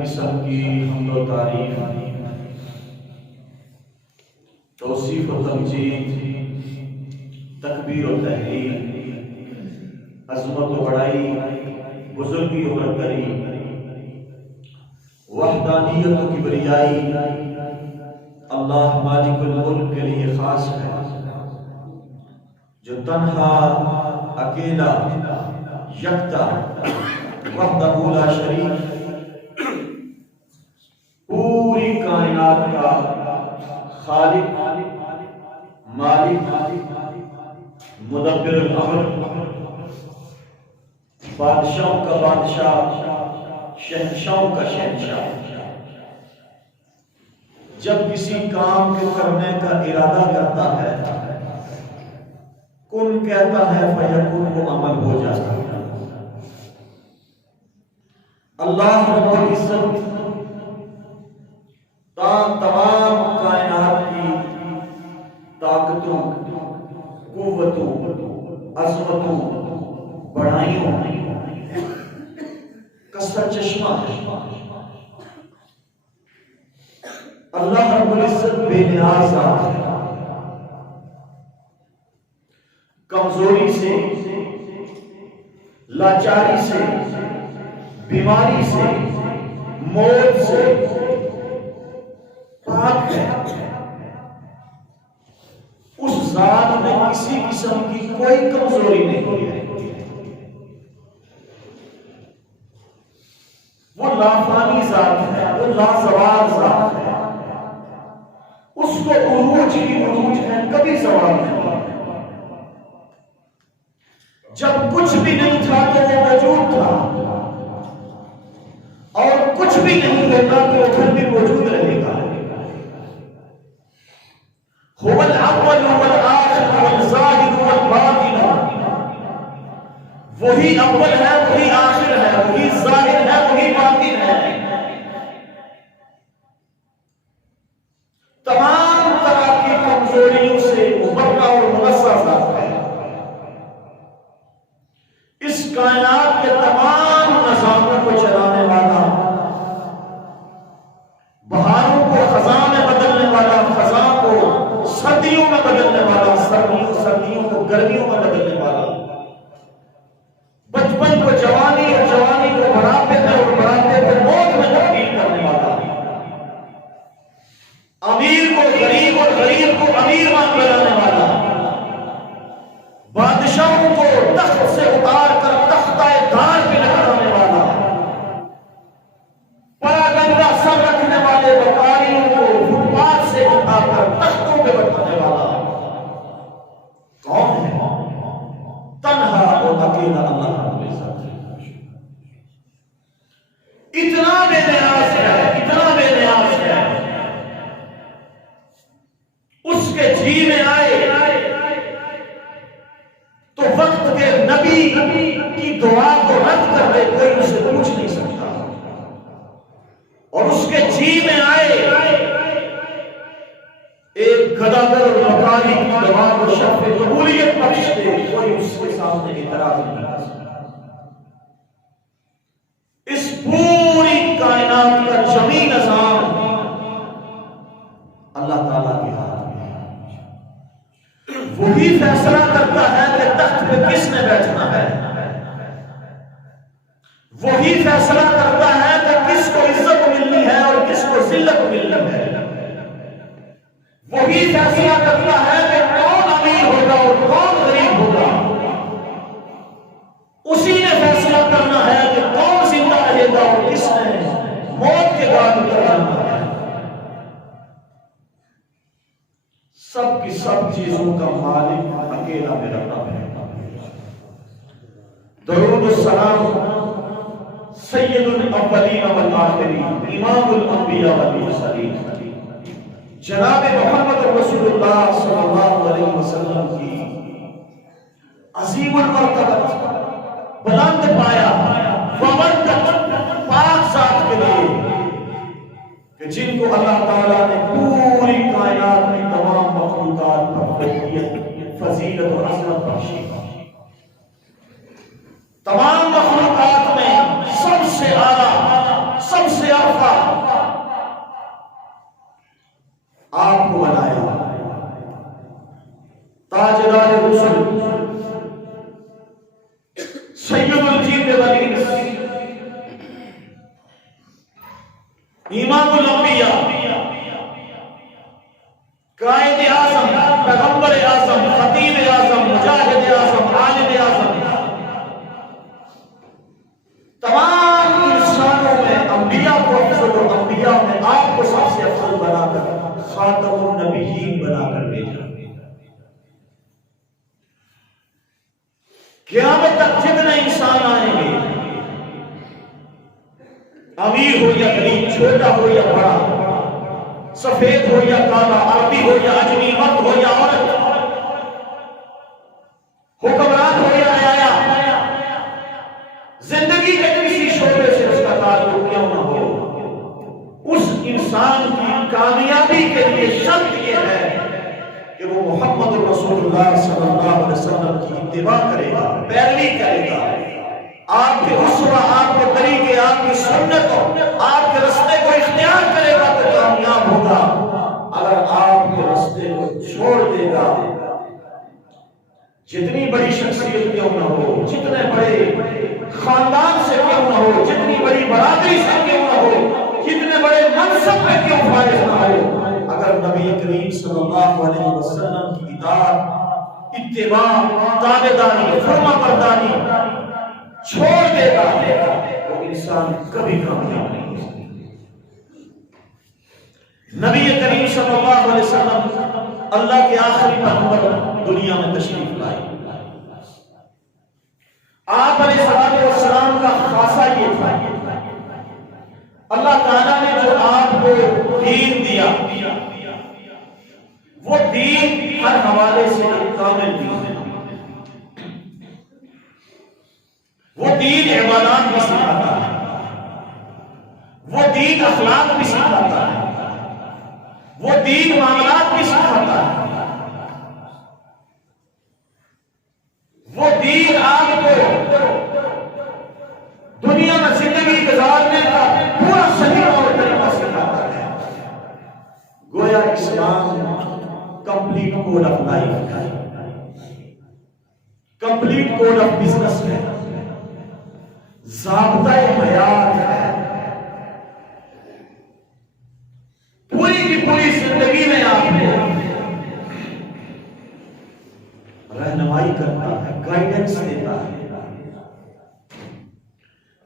قسم کی حمد و تعریف، توصیف و تمجید، تکبیر و تحلیل، عظمت و بڑائی، بزرگی و برتری، وحدانیت و کبریائی اللہ مالک الملک کے لیے خاص ہے، جو تنہا، اکیلا، یکتا، وحدہ لا شریک پوری کائنات کا خالق، مالک، مدبر الامر، بادشاہوں کا بادشاہ، شہنشاہوں کا شہنشاہ، جب کسی کام کو کرنے کا ارادہ کرتا ہے، کن کہتا ہے فیکون، وہ عمل ہو جاتا ہے۔ اللہ رب العزت تمام کائنات کی طاقتوں، قوتوں، عظمتوں، بڑائیوں کا سرچشمہ ہے۔ اللہ رب العزت بے نیاز ذات ہے، کمزوری سے، لاچاری سے، بیماری سے، موت سے پاک ہے۔ اس ذات میں کسی قسم کی کوئی کمزوری نہیں ہے۔ وہ لافانی ذات ہے، وہ لازوال ذات ہے، اس کو عروج ہی عروج ہے، کبھی زوال نہیں۔ جب کچھ بھی نہیں تھا تو وہ موجود تھا، اور کچھ بھی نہیں ہوگا تو وہ پھر بھی موجود رہے گا۔ هو الاول والآخر والظاہر والباطن، وہی اول ہے، وہی آخر ہے، وہی ظاہر ہے، وہی باطن ہے۔ تمام طرح کی کمزوریوں سے مبرہ اور منزہ ذات ہے۔ اس کائنات کے تمام نظاموں کو چلانے والا، بہاروں کو خزاں میں بدلنے والا، خزاں کو سردیوں میں بدلنے والا، سردیوں کو گرمیوں میں بدلنے والا، بچپن کو جوانی اور جوانی کو بڑھاپے میں اور بڑھاپے کو موت میں تبدیل کرنے والا، امیر کو غریب اور غریب کو امیر بنانے والا، بادشاہوں کو تخت سے اتار کر تختہ دار پہ لٹکانے والا، پراگندہ سر رکھنے والے وقاریوں کو فٹ پاتھ سے اٹھا کر تختوں پہ بٹھانے والا کون ہے؟ تنہا اور اکیلا اللہ رب العزت ہے۔ اتنا بے نیاز ہے، اتنا بے نیاز ہے، اس کے جی میں آئے تو وقت کے نبی کی دعا کو رد کر دے، کوئی اسے پوچھ نہیں سکتا، اور اس کے جی میں آئے ایک گداگر اور وقاری کی دعا کو شرف قبولیت بخش دے، کوئی اس کے سامنے اعتراض نہیں کر سکتا۔ اس پوری کائنات کا جمی نظام اللہ تعالیٰ کے ہاتھ میں ہے۔ وہی فیصلہ کرتا ہے کہ تخت پہ کس نے بیٹھنا ہے، وہی فیصلہ کرتا ہے کہ کس کو عزت ملنی ہے اور کس کو ذلت ملنی ہے، وہی فیصلہ کرتا ہے کہ کون امیر ہوگا اور کون غریب ہوگا، اسی نے فیصلہ کرنا ہے کہ کون زندہ رہے گا اور کس نے موت کے بعد اتر جانا ہے۔ سب کی سب چیزوں کا مالک اکیلا میرا رب ہے۔ درود السلام سید الاولین والآخرین، امام الانبیاء والمرسلین، جناب محمد رسول اللہ صلی اللہ علیہ وسلم کی عظیم المرتبت، بلند پایا، وبرکت پاک ذات کے لیے کہ جن کو اللہ تعالیٰ نے پوری کائنات میں تمام مخلوقات پر فضیلت اور عظمت بخشی۔ تمام مخلوقات میں سب سے اعلیٰ، سب سے عرفہ آپ کو بنایا تاجدار رسل، سید الجن والانس، امام الانبیاء، قائد اعظم، پیغمبر اعظم، خطیب اعظم، مجاہد اعظم، عالم اعظم، تمام انسانوں میں انبیاء کو افضل اور انبیاء میں آپ کو سب سے افضل بنا کر خاتم النبیین بنا کر بھیجا۔ قیامت تک جتنے انسان آئیں گے، امیر ہو یا غریب، چھوٹا ہو یا بڑا، سفید ہو یا کالا، عربی ہو یا اجمی، مرد ہو یا عورت، حکمران ہو یا رعایا، زندگی کے کسی شعبے سے اس کا تعلق کیوں نہ ہو، اس انسان کی کامیابی کے لیے شرط یہ ہے کہ وہ محمد رسول اللہ صلی اللہ علیہ وسلم کی اتباع کرے گا، پیروی کرے گا، آپ کے اسوہ، آپ کے طریقے، آپ کی سنتوں، آپ کے رستے کو اختیار کرے گا تو کامیاب ہوگا۔ اگر آپ کے رستے کو چھوڑ دے گا، جتنی بڑی شخصیت کیوں نہ ہو، جتنے بڑے خاندان سے کیوں نہ ہو، جتنی بڑی برادری سے کیوں نہ ہو، جتنے بڑے منصب پہ کیوں فائز نہ ہو، اگر نبی کریم صلی اللہ علیہ وسلم کی اطاعت، اتباع، تابعداری، فرما برداری چھوڑ دے گا، وہ انسان کبھی کامیاب نہیں ہو سکتا۔ نبی کریم صلی اللہ علیہ وسلم اللہ کے آخری پیغمبر دنیا میں تشریف لائے۔ آپ علیہ السلام کا خاصہ یہ تھا، اللہ تعالیٰ نے جو آپ کو دین دیا، وہ دین ہر حوالے سے کامل دین ہے۔ وہ دین عبادات بھی سکھاتا ہے، وہ دین اخلاق بھی سکھاتا ہے، وہ دین معاملات بھی سکھاتا ہے، وہ دین آپ کو دنیا میں زندگی گزارنے کا پورا صحیح اور طریقہ سکھاتا ہے۔ گویا اسلام کمپلیٹ کوڈ آف لائف ہے، کمپلیٹ کوڈ آف بزنس ہے، ضابطۂ حیات ہے۔ پوری کی پوری زندگی میں آپ کو رہنمائی کرتا ہے، گائیڈنس دیتا ہے۔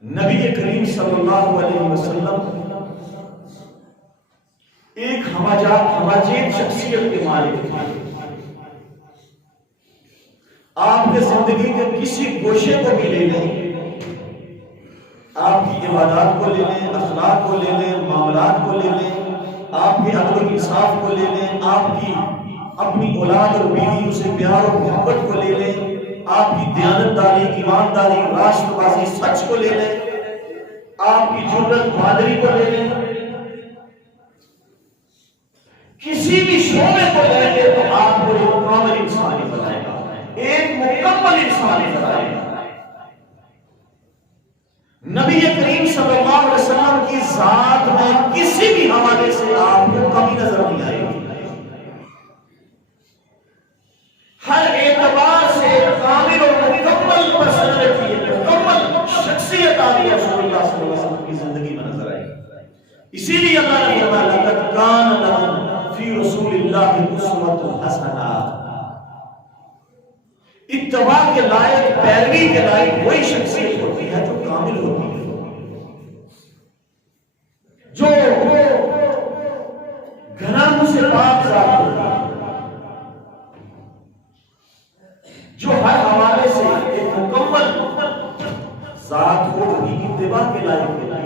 نبی کریم صلی اللہ علیہ وسلم ایک ہماجید شخصیت کے مالک تھے۔ آپ کے زندگی کے کسی گوشے کو بھی لے لیں، آپ کی عبادات کو لے لیں، اخلاق کو لے لیں، معاملات کو لے لیں، آپ کے عدل و انصاف کو لے لیں، آپ کی اپنی اولاد اور بیویوں سے پیار اور محبت کو لے لیں، آپ کی دیانتداری، ایمانداری، راست بازی، سچ کو لے لیں، آپ کی جرت، بہادری کو لے لیں، کسی بھی شعبے کو لے لیں تو آپ کو ایک مکمل انسان بنائے گا، ایک مکمل انسان بنائے گا۔ نبی کریم صلی اللہ علیہ وسلم کی ذات میں کسی بھی حوالے سے آپ کو کمی نظر نہیں آئے گی، ہر اعتبار سے کامل اور مکمل پرسنالٹی، مکمل شخصیت آپ رسول اللہ صلی اللہ علیہ وسلم کی زندگی میں نظر آئے گی۔ اسی لیے اللہ نے فرمایا لقد کان لکم فی رسول اللہ اسوۃ حسنہ، اتباع کے لائق، پیروی کے لائق وہی شخصیت ہوتی ہے جو کامل ہوتی ہے، جو گناہوں سے پاک ذات ہوتی ہے، جو ہر حوالے سے ایک مکمل ذات ہو، وہی اتباع کے لائق ہوتی ہے۔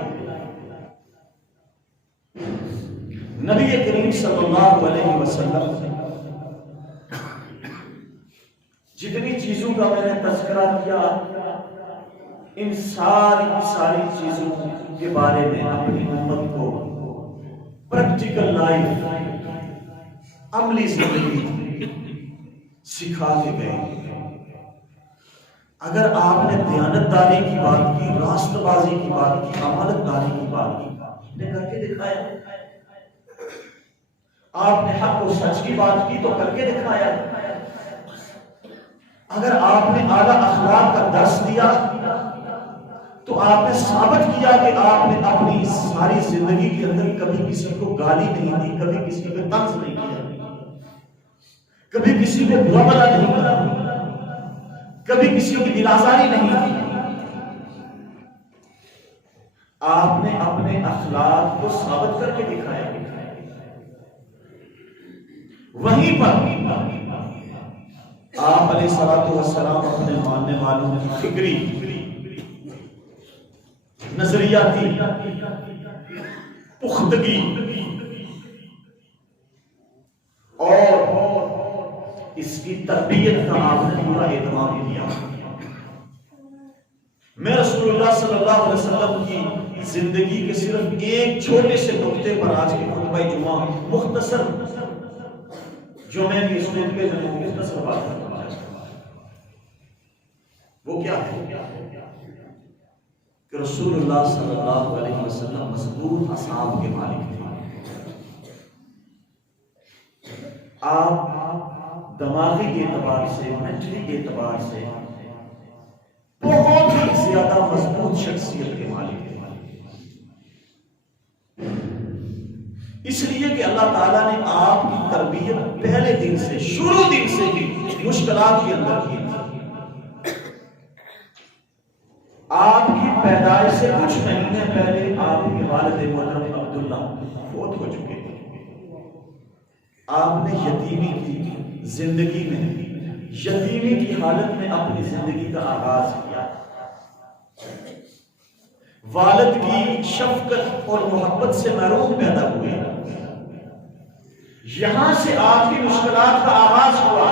نبی کریم صلی اللہ علیہ وسلم جتنی چیزوں کا میں نے تذکرہ کیا، ان ساری چیزوں کے بارے میں اپنی امت کو پریکٹیکل لائف، عملی زندگی سکھا کے گئے۔ اگر آپ نے دیانتداری کی بات کی، راست بازی کی بات کی، امانت داری کی بات کی، نے کر کے دکھایا، آپ نے حق و سچ کی بات کی تو کر کے دکھایا، اگر آپ نے اعلیٰ اخلاق کا درس دیا تو آپ نے ثابت کیا کہ آپ نے اپنی ساری زندگی کے اندر کبھی کسی کو گالی نہیں دی، کبھی کسی کو طنز نہیں کیا، کبھی کسی کو برا بھلا نہیں کیا، کبھی کسی کی دل آزاری نہیں کی، آپ نے اپنے اخلاق کو ثابت کر کے دکھایا۔ وہیں پر آپ علیہ الصلوۃ والسلام اپنے ماننے والوں کی فکری نظریاتی پختگی اور اس کی تربیت کا آپ نے پورا اہتمام کیا۔ میں رسول اللہ صلی اللہ علیہ وسلم کی زندگی کے صرف ایک چھوٹے سے نقطے پر آج کے خطبہ جمعہ مختصر جمعے کی صورت کے مختصر بات کرنا چاہتا ہوں۔ وہ کیا ہے کہ رسول اللہ صلی اللہ علیہ وسلم مضبوط اعصاب کے مالک تھے۔ آپ دماغی اعتبار سے، مینٹلی اعتبار سے بہت ہی زیادہ مضبوط شخصیت کے مالک تھے، اس لیے کہ اللہ تعالیٰ نے آپ کی تربیت پہلے دن سے، شروع دن سے ہی مشکلات کے اندر کی۔ آپ کی پیدائش سے کچھ مہینے پہلے آپ کے والد محترم عبداللہ فوت ہو چکے تھے۔ آپ نے یتیمی کی زندگی میں، یتیمی کی حالت میں اپنی زندگی کا آغاز کیا۔ والد کی شفقت اور محبت سے محروم پیدا ہوئے، یہاں سے آپ کی مشکلات کا آغاز ہوا۔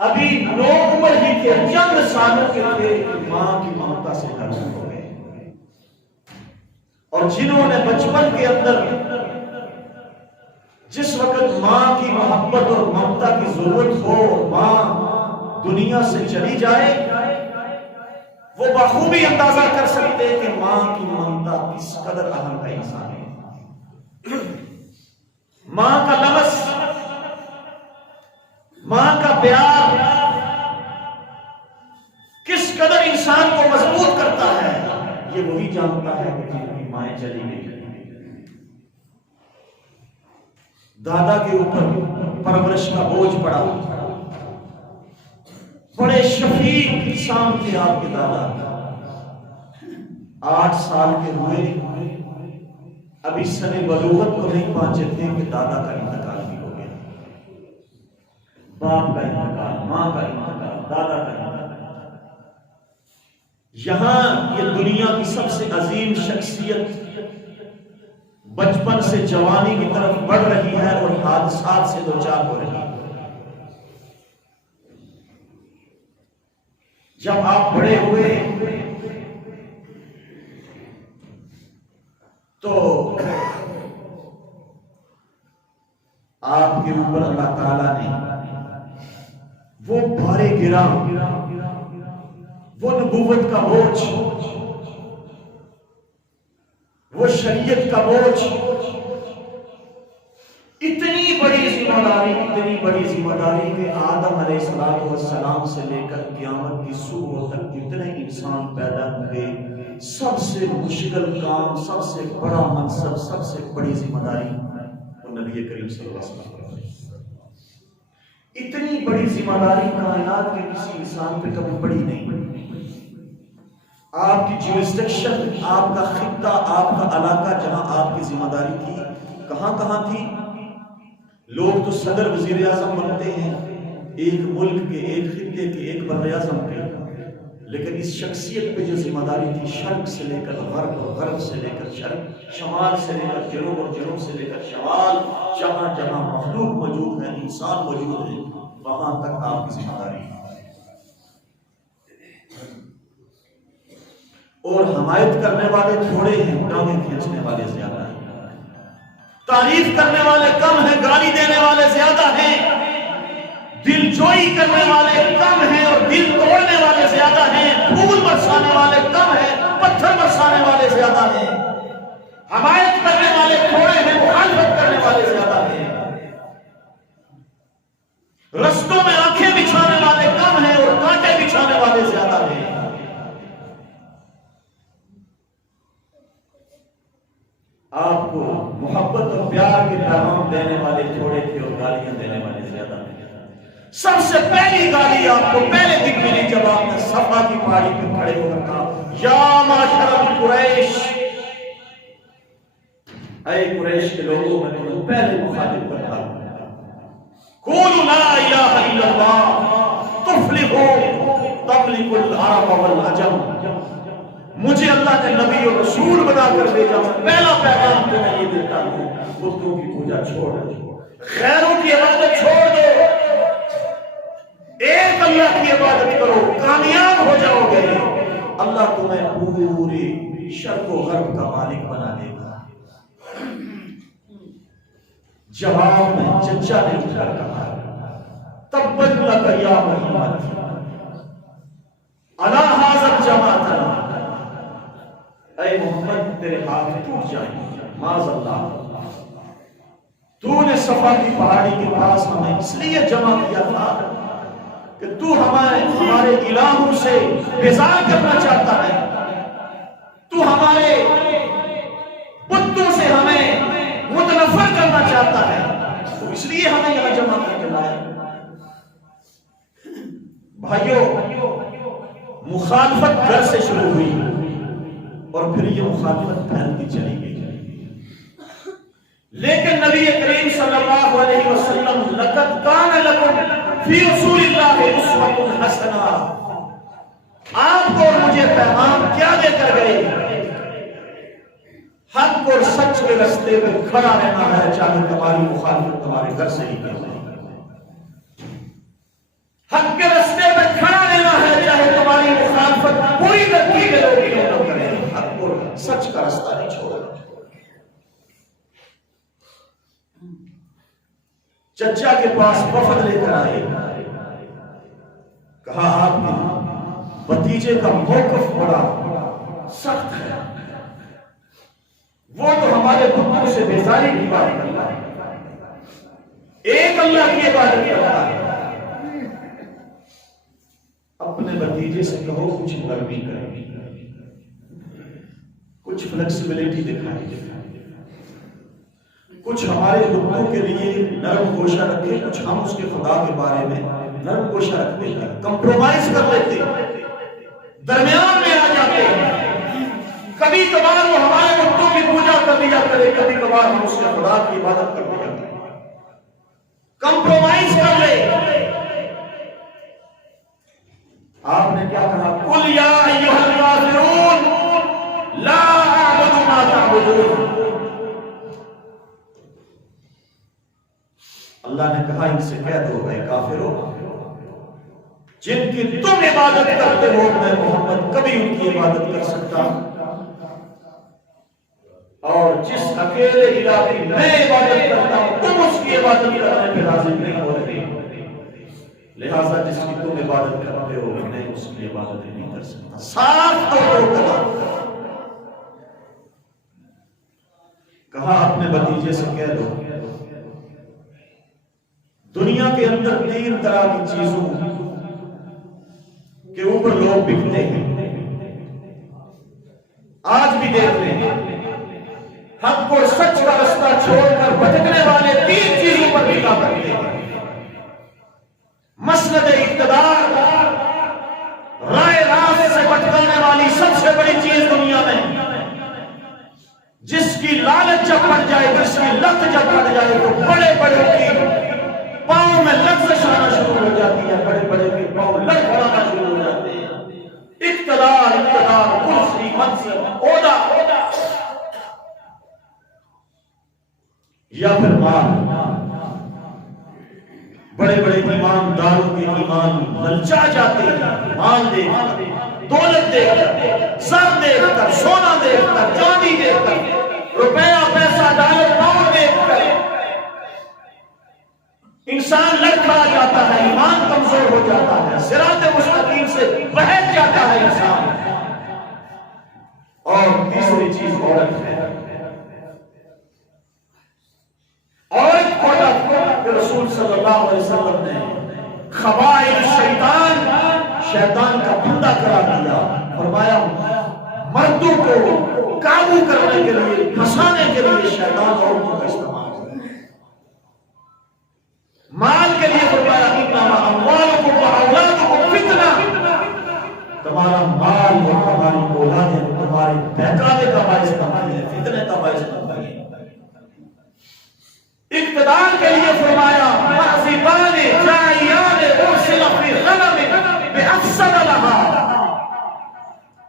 ابھی 9 عمر ہی کے، چند سالوں کے تھے، ماں کی ممتا سے محروم ہو گئے، اور جنہوں نے بچپن کے اندر جس وقت ماں کی محبت اور ممتا کی ضرورت ہو، ماں دنیا سے چلی جائے، وہ بخوبی اندازہ کر سکتے کہ ماں کی ممتا کس قدر اہم ہے انسان ہے۔ ماں کا لمس، ماں کا پیار کس قدر انسان کو مضبوط کرتا ہے، یہ وہی جانتا ہے کہ جن کی مائیں چلی گئی۔ دادا کے اوپر پرورش کا بوجھ پڑا، بڑے شفیق انسان تھے آپ کے دادا۔ 8 سال کے ہوئے، ابھی سن بلوغت کو نہیں پہنچے تھے کہ دادا کا انتقال بھی ہو گیا۔ باپ کا انتقال، ماں کا انتقال، دادا کا انتقال۔ یہاں یہ دنیا کی سب سے عظیم شخصیت بچپن سے جوانی کی طرف بڑھ رہی ہے اور حادثات سے دوچار ہو رہی ہے۔ جب آپ بڑے ہوئے تو آپ کے اوپر اللہ تعالیٰ نے وہ بھارے گرا، وہ نبوت کا بوجھ، وہ شریعت کا بوجھ، اتنی بڑی ذمہ داری، اتنی بڑی ذمہ داری کہ آدم علیہ السلام سے لے کر قیامت کی صبح تک جتنے انسان پیدا ہوئے، سب سے مشکل کام، سب سے بڑا منصب، سب سے بڑی ذمہ داری وہ نبی کریم صلی اللہ علیہ وسلم۔ اتنی بڑی ذمہ داری کائنات کے کسی انسان پہ کبھی پڑی نہیں۔ آپ کی جورسڈکشن، آپ کا خطہ، آپ کا علاقہ جہاں آپ کی ذمہ داری تھی، کہاں کہاں تھی؟ لوگ تو صدر وزیر اعظم بنتے ہیں ایک ملک کے، ایک خطے کے، ایک بر اعظم کے، لیکن اس شخصیت پہ جو ذمہ داری تھی، شرق سے لے کر غرب اور غرب سے لے کر شرق، شمال سے لے کر جنوب اور جنوب سے لے کر شمال، جہاں جہاں مخلوق موجود ہے، انسان موجود ہے، وہاں تک آپ کی ذمہ داری ہے۔ اور حمایت کرنے والے تھوڑے ہیں، ٹانگیں کھینچنے والے زیادہ ہیں، تعریف کرنے والے کم ہیں، گالی دینے والے زیادہ ہیں، دل جوئی کرنے والے کم ہیں اور دل توڑنے والے زیادہ ہیں، پھول برسانے والے کم ہیں، پتھر برسانے والے زیادہ ہیں، حمایت کرنے والے تھوڑے ہیں، مخالفت کرنے والے زیادہ ہیں، رستوں میں آنکھیں بچھانے والے کم ہیں اور کانٹے بچھانے والے زیادہ ہیں۔ آپ کو محبت اور پیار کے پیغام دینے والے تھوڑے تھے اور گالیاں دینے والے زیادہ ہیں۔ سب سے پہلی گالی آپ کو پہلے دن ملی جب آپ نے صفا کی پہاڑی پہ کھڑے ہو کر کہا یا معاشر قریش، اے قریش کے لوگوں میں تمہیں پہلے مخاطب کرتا ہوں، قولوا لا الہ الا اللہ تفلحوا تملکوا العرب والعجم۔ مجھے اللہ نے نبی اور رسول بنا کر بھیجا، پہلا پیغام تمہیں یہ دیتا ہوں، بتوں کی پوجا چھوڑ دو، غیروں کی عبادت چھوڑ دو، ایک اللہ کی عبادت کرو، کامیاب ہو جاؤ گے، اللہ تمہیں پوری شرق و غرب کا مالک بنا دے گا۔ جواب میں چچا نے اٹھ کر کہا تبت لک یا محمد الا ھذا جماعتنا، اے محمد تیرے ہاتھ ٹوٹ جائیں، معاذ اللہ، تو نے صفا کی پہاڑی کے پاس ہمیں اس لیے جمع کیا تھا کہ تو ہمارے الہوں سے بیزار کرنا چاہتا ہے، تو ہمارے بتوں سے ہمیں متنفر کرنا چاہتا ہے، تو اس لیے ہمیں یہاں جمع کر کے لایا۔ بھائیوں، مخالفت گھر سے شروع ہوئی اور پھر یہ مخالفت پھیلتی چلی گئی، لیکن نبی کریم صلی اللہ علیہ وسلم لقد کان لکم فی رسول اللہ اسوۃ حسنہ، آپ کو اور مجھے پیغام کیا دے کر گئے؟ حق اور سچ کے راستے پہ کھڑا رہنا ہے، چاہے تمہاری مخالفت تمہارے گھر سے ہی کیوں نہیں۔ حق کے راستے پہ کھڑا رہنا ہے، چاہے تمہاری مخالفت پوری دھرتی کے لوگ کیوں نہ کریں، حق اور سچ کا راستہ نہیں چھوڑنا۔ چچا کے پاس وفد لے کر آئے، کہا آپ کے بھتیجے کا موقف بڑا سخت ہے، وہ تو ہمارے بتوں سے بیزاری کی بات کرتا ہے، ایک اللہ کی عبادت کرتا ہے، اپنے بھتیجے سے کہو کچھ نرمی کرے، کچھ فلیکسیبلٹی دکھائے، کچھ ہمارے بتوں کے لیے نرم گوشہ رکھے، کچھ ہم اس کے خدا کے بارے میں نرم گوشہ رکھتے ہیں، کمپرومائز کر لیتے ہیں، درمیان میں آ جاتے ہیں، کبھی کبھار وہ ہمارے بتوں کی پوجا کر لیا کرے، کبھی کبھار ہم اس کے خدا کی عبادت کر لیا کرے، کمپرومائز کر لے۔ آپ نے کیا کہا؟ قل یا ایھا الکافرون لا اعبد ما تعبدون۔ اللہ نے کہا ان سے کہہ دو اے کافرو، جن کی تم عبادت کرتے ہو میں محمد کبھی ان کی عبادت کر سکتا، اور جس اکیلے الہ کی میں عبادت کرتا ہوں تم اس کی عبادت کرنے پہ راضی نہیں ہو رہے، لہذا جس کی تم عبادت کرتے ہو میں اس کی عبادت نہیں کر سکتا۔ صاف طور پر کہا اپنے بھتیجے سے کہہ دو دنیا کے اندر 3 طرح کی چیزوں کے اوپر لوگ بکتے ہیں، آج بھی دیکھ رہے ہیں، حق اور سچ کا راستہ چھوڑ کر بھٹکنے والے 3 چیزوں پر بکا کرتے ہیں، مسند اقتدار، رائے راست سے بھٹکانے والی سب سے بڑی چیز دنیا میں، جس کی لالچ جب پڑ جائے، جس کی لت جب پڑ جائے تو بڑے بڑے کی پاؤں میں لفزش آنا شروع ہو جاتی ہے، بڑے بڑے کے پاؤں لڑکھڑانا شروع ہو جاتے ہیں، اقتدار، کرسی، منصب، عہدہ یا پھر مال۔ بڑے بڑے ایمانداروں کے ایمان للچا جاتے ہیں، مال دیکھ کر، دولت دیکھ کر، زر دیکھ کر، سونا دیکھ کر، چاندی دیکھ کر، روپیہ، پیسہ، ڈالر، پاؤنڈ دیکھ کر انسان لڑکھڑا جاتا ہے، ایمان کمزور ہو جاتا ہے، صراط مستقیم سے بہک جاتا ہے انسان۔ تیسری چیز عورت ہے. عورت کو اللہ کے رسول صلی اللہ علیہ وسلم نے خبائث شیطان کا بندہ قرار دیا. فرمایا مردوں کو قابو کرنے کے لیے، پھنسانے کے لیے شیطان عورتوں کا استعمال کرتا ہے. مال کے لیے فرمایا انما اموالکم واولادکم فتنہ، تمہارا مال اور تمہاری اولادیں تمہارے بہکاوے کا باعث بنتی ہے، فتنے کا باعث بنتی ہے. اقتدار کے لیے فرمایا معزبان جائیان ارسل فی غنم بافسد لها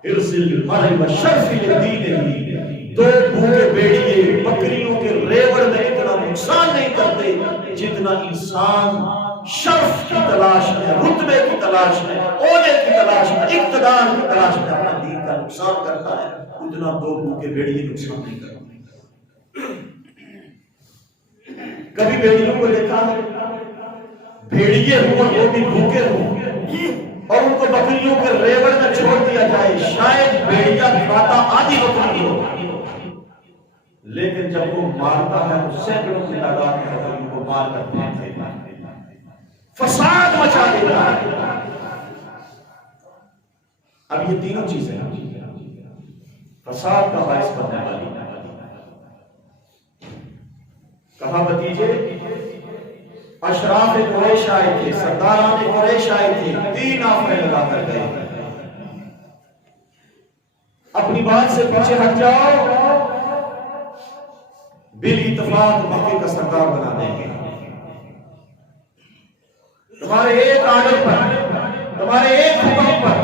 ارسل المرء والشرف لدینہ. دو بھوکے بیڑیے بکریوں کے ریوڑ میں اتنا نقصان نہیں کرتے جتنا انسان شرف کی تلاش میں، رتبے کی تلاش میں، عہدے کی تلاش میں، اقتدار کی تلاش میں اپنا دین کا نقصان کرتا ہے، اتنا دو بھوکے بیڑیے نقصان نہیں کرتے. کبھی بیڑیوں کو دیکھا ہے بھیڑیے ہوں وہ بھی بھوکے ہوں اور ان کو بکریوں کے ریوڑ میں چھوڑ دیا جائے، شاید بھیڑیا کھاتا آدھی بکری ہو، لیکن جب وہ مارتا ہے تو سینکڑوں کی تعداد میں بکریوں کو مار کر پھینک دیتا ہے، فساد مچا دیتا ہے. اب یہ تینوں چیزیں فساد کا باعث بننے والی. کہا بتیجے اشراف قریش آئے تھے، سرداران قریش آئے تھے، 3 آفریں لگا کر گئے. اپنی بات سے پیچھے ہٹ جاؤ، بالاتفاق مکے کا سردار بنا دیں گے. تمہارے ایک آرڈر پر، تمہارے ایک حکم پر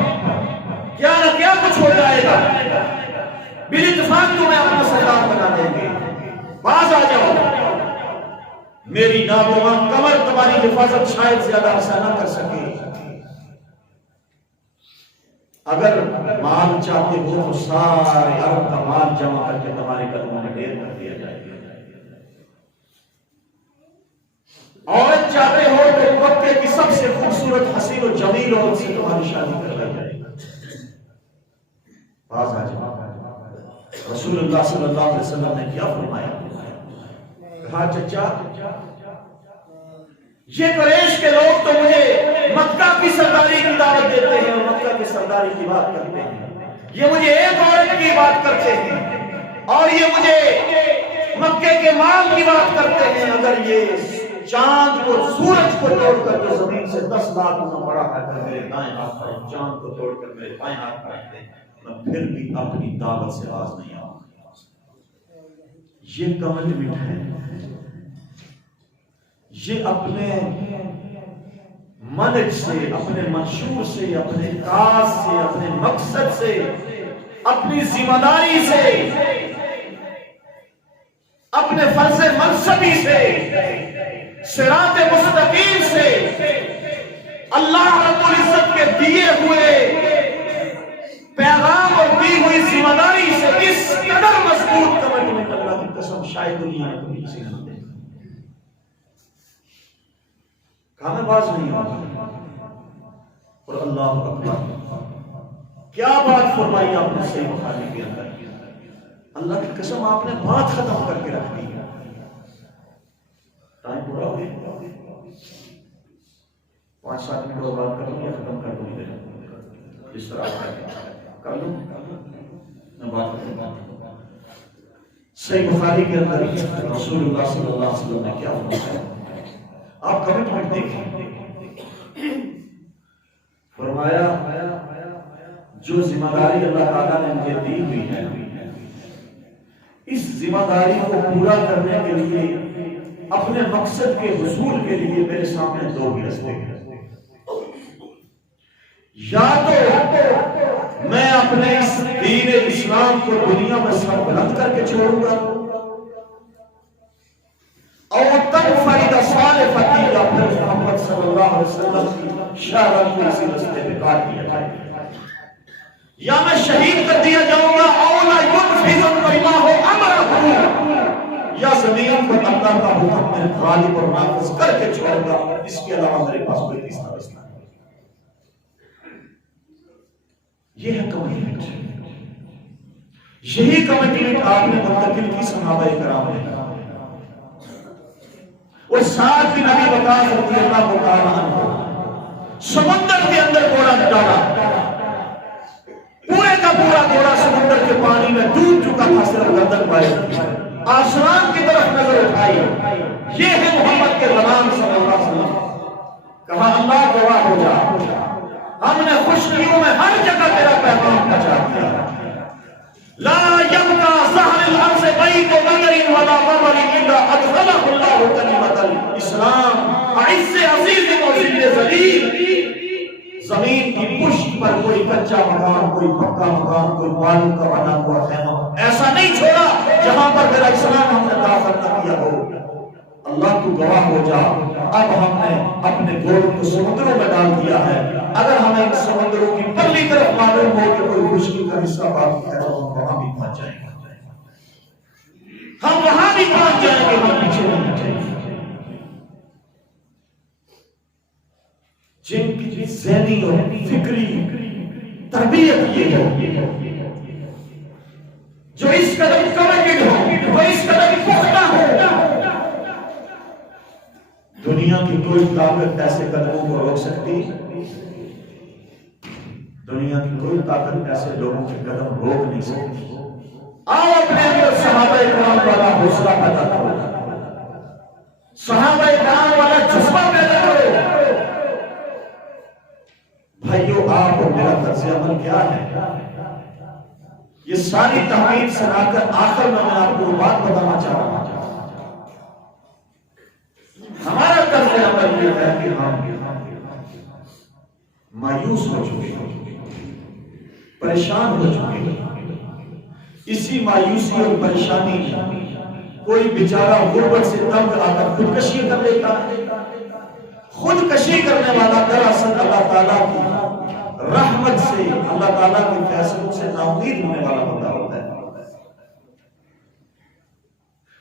کیا نہ کیا کچھ ہو جائے گا، بالاتفاق تمہیں اپنا سردار بنا دیں گے. باز آ جاؤ، میری ناتوان کمر تمہاری حفاظت شاید زیادہ عرصہ نہ کر سکے. اگر مال چاہتے ہو تو سارے عرب کا مال جمع کر کے تمہارے قدموں میں ڈھیر کر دیا جائے گا. عورت چاہتے ہو تو مکے کی سب سے خوبصورت حسین و جمیل عورت سے تمہاری شادی کر لی جائے گی. باز آ جاؤ. رسول اللہ صلی اللہ علیہ وسلم نے کیا فرمایا؟ کہا چچا یہ قریش کے لوگ تو مجھے مکہ کی سرداری کی دعوت دیتے ہیں اور مکہ کی سرداری کی بات کرتے ہیں، یہ مجھے ایک عورت کی بات کرتے ہیں اور یہ مجھے مکے کے مال کی بات کرتے ہیں. اگر یہ چاند کو، سورج کو توڑ کر جو زمین سے 10 لاکھ گنا بڑا ہے تو میرے دائیں ہاتھ پر چاند کو توڑ کر میرے بائیں ہاتھ پر رکھتے ہیں، میں پھر بھی اپنی دعوت سے آز نہیں آؤں. یہ کمٹمنٹ ہے، یہ اپنے منج سے، اپنے منشور سے، اپنے کاز سے، اپنے مقصد سے، اپنی ذمہ داری سے، اپنے فرض منصبی سے، صراط مستقیم سے، اللہ رب العزت کے دیے ہوئے پیغام اور دی ہوئی ذمہ داری سے اس قدر مضبوط کمٹمنٹ اللہ کی قسم شاید دنیا میں کبھی کسی نے نہیں دیکھا. کھانا باز نہیں ہوگا. اور اللہ اکبر، کیا بات فرمائی آپ نے صحیح بخاری کے اندر. اللہ کی قسم آپ نے بات ختم کر کے رکھ دی. ٹائم پورا ہو گیا، 5-7 منٹ اور بات کر لوں یا ختم کر دوں؟ اس طرح کر لوں، میں بات کروں. صحیح بخاری کے اندر رسول اللہ صلی اللہ علیہ وسلم نے کیا فرمایا؟ آپ کمٹمنٹ دیکھیں. فرمایا جو ذمہ داری اللہ تعالیٰ نے مجھے دی ہوئی ہے، اس ذمہ داری کو پورا کرنے کے لیے، اپنے مقصد کے حصول کے لیے میرے سامنے 2 ہی راستے ہیں. یا تو میں اپنے اس دین اسلام کو دنیا میں سر بلند کر کے چھوڑوں گا، اور تنفرد صالحتی یا پھر محمد صلی اللہ علیہ وسلم کی شہادت کو اسی راستے پہ کاٹ دیا جائے گا، یا میں شہید کر دیا جاؤں گا، اولا ينفذ اللہ امرہ، یا زمین کو اللہ کا حکم میں غالب اور نافذ کر کے چھوڑوں گا. اس کے علاوہ میرے پاس کوئی تیسرا راستہ نہیں. یہ ہے کمٹمنٹ، یہی کمٹمنٹ آپ نے منتقل کی صحابہ کرام نے، اور ساتھ بھی نبی وقاص رضی اللہ تعالیٰ عنہ سمندر کے اندر گھوڑا ڈالا، پورے کا پورا گھوڑا سمندر کے پانی میں ڈوب چکا تھا، صرف گردن پائے، آسمان کی طرف نظر اٹھائی، یہ ہے محمد کے غلام صلی اللہ علیہ وسلم۔ کہا اللہ گواہ ہو جا، ہم نے خشکیوں میں ہر جگہ تیرا پیغام پہنچا دیا، لا یبقى ظہر الارض بیت بدر ولا قمر الا ادخلہ اللہ کلمۃ الاسلام اعز عزیز مذل ذلیل۔ زمین کی پشت پر کوئی کچا مکان، کوئی پکا مکان، کوئی بالوں کا بنا ہوا خیمہ ایسا نہیں چھوڑا جہاں پر تیرا اسلام ہم نے داخل نہ کیا ہو۔ اللہ تو گواہ ہو جا، اب ہم نے اپنے گھوڑوں کو سمندروں میں ڈال دیا ہے، اگر ہمیں ان سمندروں کی پرلی طرف معلوم ہو کہ کوئی خشکی کا حصہ باقی ہے تو ہم وہاں بھی پہنچ جائیں گے، ہم وہاں بھی پہنچ جائیں گے، ہم پیچھے نہیں ہٹیں گے۔ جن کی ذہنی اور فکری تربیت یہ ہے، جو اس قدر کمیٹڈ ہو، وہ اس قدر پختہ ہو، دنیا کی کوئی طاقت ایسے قدموں کو روک سکتی؟ دنیا کی کوئی طاقت ایسے لوگوں کے قدم روک نہیں سکتی۔ آؤ اپنے اندر صحابہ کرام والا حوصلہ پیدا کرو، صحابہ کرام والا جذبہ پیدا کرو۔ بھائیو آپ اور میرا طرز عمل کیا ہے؟ یہ ساری تحریر سنا کر آخر میں آپ کو بات بتانا چاہ رہا ہوں، ہمارا طرز عمل یہ ہے کہ ہم مایوس ہو چکے ہیں، پریشان ہو چکے ہیں۔ اسی مایوسی اور پریشانی کوئی بیچارہ غربت سے تنگ آ کر خودکشی کر لیتا ہے۔ خودکشی کرنے والا دراصل اللہ تعالیٰ کی رحمت سے، اللہ تعالیٰ کے فیصلوں سے ناامید ہونے والا بندہ ہوتا ہے۔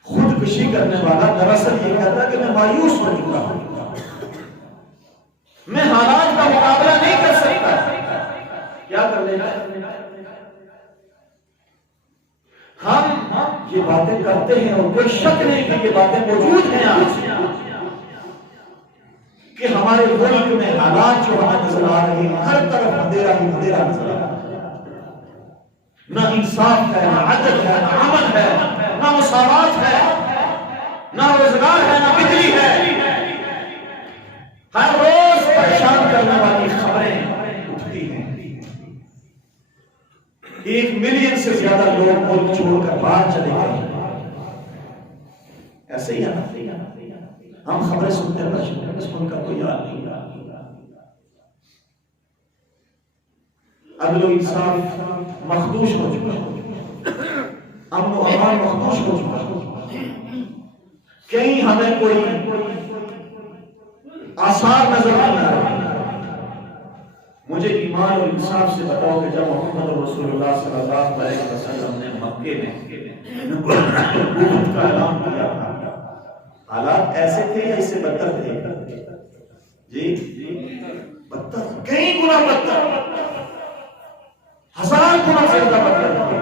خودکشی کرنے والا دراصل یہ کہتا ہے کہ میں مایوس ہو چکا ہوں، میں حالات کا مقابلہ نہیں کر سکتا۔ کیا کر لیتا ہے؟ ہم یہ باتیں کرتے ہیں اور کوئی شک نہیں کہ یہ باتیں موجود ہیں آج، کہ ہمارے ملک میں حالات جو ہمیں نظر آ رہے ہیں، ہر طرف اندھیرا ہی اندھیرا نظر آ رہا ہے، نہ انصاف ہے، نہ عدل ہے، نہ امن ہے، نہ مساوات ہے، نہ روزگار ہے، نہ بجلی ہے۔ ہر روز پریشان کرنے والی خبریں اٹھتی ہیں۔ 1 ملین سے زیادہ لوگ ملک چھوڑ کر باہر چلے گئے، ایسے ہی ہے نا؟ ہم خبریں سنتے ہیں، بس ان کا کوئی حال نہیں۔ عدل و انصاف مخدوش ہو چکا ہے، امن و امان مخدوش ہو چکا ہے، کہیں ہمیں کوئی آثار نظر نہیں آ رہے۔ مجھے ایمان اور انصاف سے بتاؤ کہ جب محمد رسول اللہ صلی اللہ علیہ وسلم نے مکے میں نبوت کا اعلان کیا تھا، حالات ایسے تھے یا اس سے بدتر تھے؟ جی بدتر، کئی گنا بدتر، 1000 گنا زیادہ بدتر تھے۔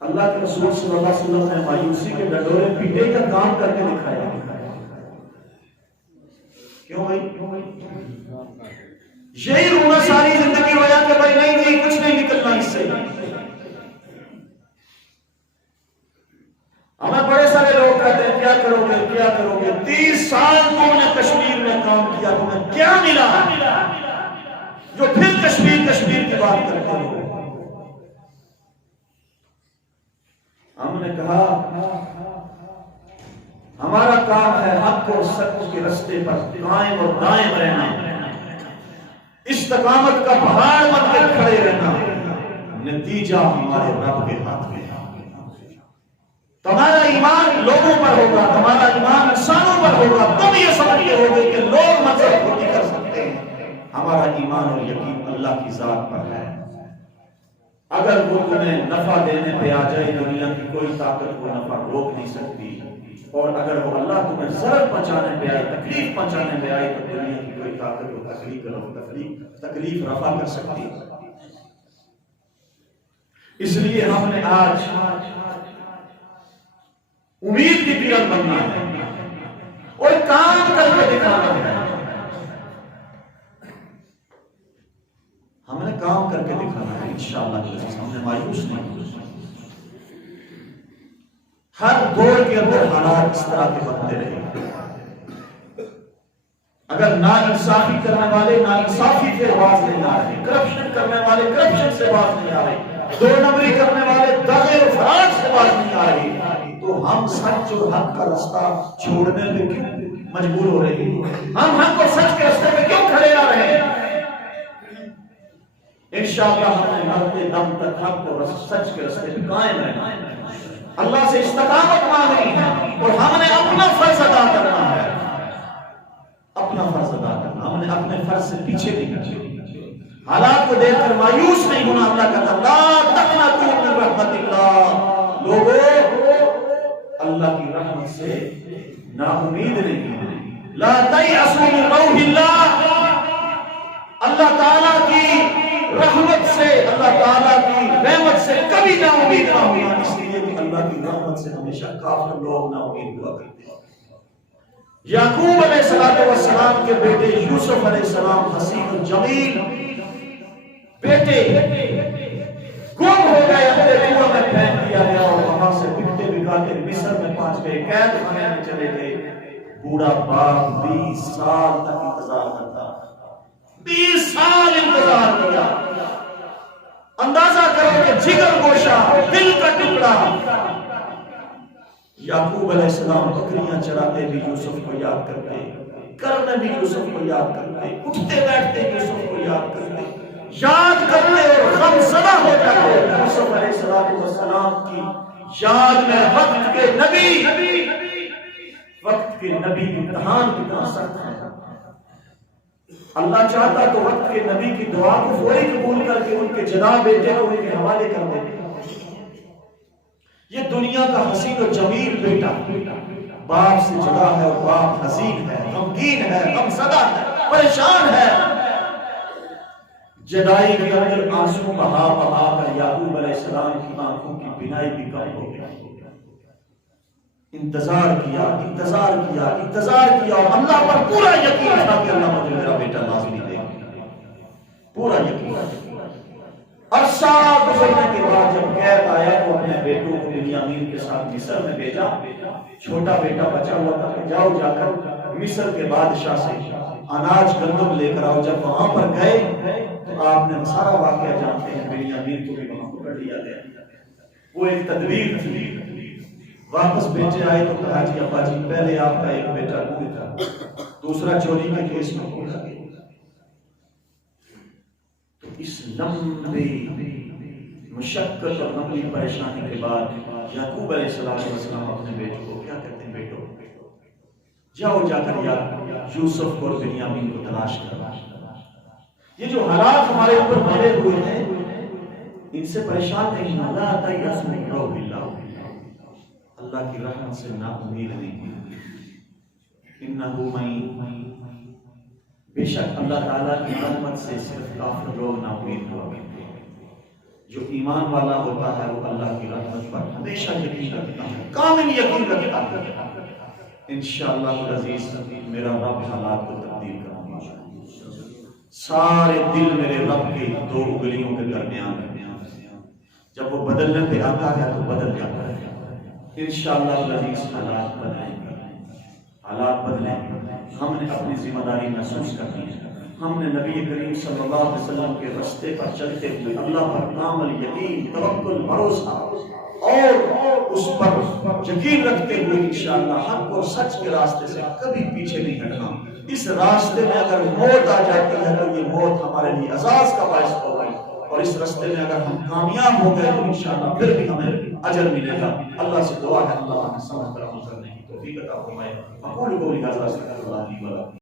اللہ کے رسول صلی اللہ علیہ وسلم نے مایوسی کے ڈنڈورے پیٹے کا کام کر کے دکھایا۔ کیوں بھائی؟ یہی رونا ساری زندگی ہو جاتا کہ بھائی نہیں کچھ نہیں نکلنا اس سے۔ ہمیں بڑے سارے لوگ کہتے ہیں کیا کرو گے کیا کرو گے، 30 سال تم نے کشمیر میں کام کیا، تمہیں کیا ملا جو پھر کشمیر کی بات کرتے ہو؟ ہم نے کہا ہمارا کام ہے حق اور سچ کے راستے پر قائم اور دائم رہنا، استقامت کا پہاڑ بن کے کھڑے رہنا، نتیجہ ہمارے رب کے ہاتھ میں ہے۔ تمہارا ایمان لوگوں پر ہوگا، تمہارا ایمان انسانوں پر ہوگا، تم یہ سمجھتے ہوگے کہ لوگ مذہب کو نہیں کر سکتے، ہمارا ایمان اور یقین اللہ کی ذات پر ہے۔ اگر وہ تمہیں نفع دینے پہ آ جائے، دنیا کی کوئی طاقت وہ نفع روک نہیں سکتی، اور اگر وہ اللہ تمہیں ضرر پہنچانے پہ آئے، تکلیف پہنچانے پہ آئے، تو دنیا کی کوئی طاقت وہ تکلیف رفع کر سکتی۔ اس لیے ہم نے آج امید کی کرن بننا ہے اور کام کر کے دکھانا ہے. ہم نے کام کر کے دکھانا ہے انشاءاللہ. ہم نے مایوس نہیں. ہر دور کے اندر حالات اس طرح کے بنتے رہے. اگر ناانصافی کرنے والے ناانصافی سے باز نہیں آ رہے, کرپشن کرنے والے کرپشن سے باز نہیں آ رہے, دو نمبری کرنے والے دغے و فراڈ سے باز نہیں آ رہے, تو ہم سچ اور حق کا رستہ چھوڑنے پہ کیوں مجبور ہو رہے ہیں؟ ہم حق اور سچ کے راستے پہ کیوں کھڑے آ رہے ہیں؟ انشاءاللہ ہم نے مرتے دم تک حق اور سچ کے راستے پہ قائم رہنا ہے. اللہ سے استقامت مانگنی ہے اور ہم نے اپنا فرض ادا کرنا ہے. اپنا فرض ادا کرنا, ہم نے اپنے فرض سے پیچھے نہیں کرنا. حالات کو دیکھ کر مایوس نہیں ہونا. اللہ کا لا تقنطوا من رحمت اللہ. لوگوں اللہ کی رحمت سے نا امید نہیں. لا تیأسوا من روح اللہ. اللہ تعالیٰ کی رحمت سے, اللہ تعالیٰ کی رحمت سے کبھی نا امید نہ ہونا. اس لیے کہ اللہ کی رحمت سے ہمیشہ کافر لوگ نا امید ہوا کرتے ہیں. یعقوب علیہ السلام کے بیٹے یوسف علیہ السلام حسین الجمیل بیٹے گم ہو گئے, اپنے کنویں میں پھینک دیا گیا اور وہاں سے بکتے بکاتے مصر میں پہنچ گئے, قید خانے میں چلے گئے. بوڑھا باپ 20 سال تک انتظار کرتا, 20 سال انتظار کیا. اندازہ کرو کہ جگر گوشہ, دل کا ٹکڑا. یعقوب علیہ السلام بکریاں چراتے بھی یوسف کو یاد کرتے, کرنے بھی یوسف کو یاد کرتے, اٹھتے بیٹھتے یوسف کو یاد کرتے, یاد کرتے اور غم زدہ ہو جاتے. یوسف علیہ السلام کی یاد میں وقت کے نبی امتحان کتنا سخت ہے. اللہ چاہتا تو وقت کے نبی کی دعا کو فوری قبول کر کے ان کے جناب بیٹے کو ان کے حوالے کر دے. یہ دنیا کا حسین و جمیل بیٹا باپ سے جدا ہے اور باپ حزین ہے, غمگین ہے, غمزدہ ہے, پریشان ہے. جدائی کے اندر آنسو بہا بہا کر یعقوب علیہ السلام کی آنکھوں کی بینائی بھی کم ہو گئی. انتظار کیا اور اللہ پر پورا یقین تھا کہ اللہ مجھے میرا بیٹا لازمی دے گا. پورا یقین. عرصہ گزرنے کے بعد جب قید آیا تو اپنے بیٹوں کو بنیامین کے ساتھ مصر میں بھیجا. چھوٹا بیٹا بچا ہوا تھا کہ جاؤ جا کر مصر کے بادشاہ سے اناج گندم لے کر آؤ. جب وہاں پر گئے تو آپ نے سارا واقعہ جانتے ہیں. بنیامین کو بھی وہاں پکڑ لیا گیا. وہ ایک تدبیر تھی. واپس بیٹے آئے تو کہا جی ابا جی پہلے آپ کا ایک بیٹا کوئی تھا, دوسرا چوری کے کیس میں پکڑا گیا. تو اس لمبے مشقت اور لمبی پریشانی کے بعد یعقوب علیہ السلام اپنے بیٹے کو کیا کہتے ہیں, بیٹو جاؤ جا کر یوسف کو اور بنیامین کو تلاش کرو. یہ جو حالات ہمارے اوپر بڑھے ہوئے ہیں ان سے پریشان نہیں ہونا. لا تیأسوا من روح اللہ. اللہ کی رحمت سے نا امید نہیں. انہو من, بے شک اللہ تعالیٰ کی رحمت سے صرف کافر لوگ نا امید ہوا کرتے ہیں. جو ایمان والا ہوتا ہے وہ اللہ کی رحمت پر ہمیشہ یقین رکھتا ہے, کامل یقین رکھتا ہے. انشاءاللہ العزیز میرا رب حالات کو تبدیل کروں گا. سارے دل میرے رب کے دو انگلیوں کے درمیان ہے. جب وہ بدلنے پہ آتا ہے تو بدل جاتا ہے. انشاءاللہ العزیز حالات بدلیں. ہم نے اپنی ذمہ داری محسوس کرنی ہے. ہم نے نبی کریم صلی اللہ علیہ وسلم کے راستے پر چلتے ہوئے اللہ پر کامل یقین, توکل, بھروسہ اور اس پر یقین رکھتے ہوئے انشاءاللہ حق اور سچ کے راستے سے کبھی پیچھے نہیں ہٹنا. اس راستے میں اگر موت آ جاتی ہے تو یہ موت ہمارے لیے اعزاز کا باعث ہو گئی, اور اس راستے میں اگر ہم کامیاب ہو گئے تو انشاءاللہ پھر بھی ہمیں اجر ملے گا. اللہ سے دعا ہے اللہ ہمیں سمجھ کر عمل کرنے کی توفیق عطا فرمائے. اقول قولی ھذا استغفر اللہ لی و لکم.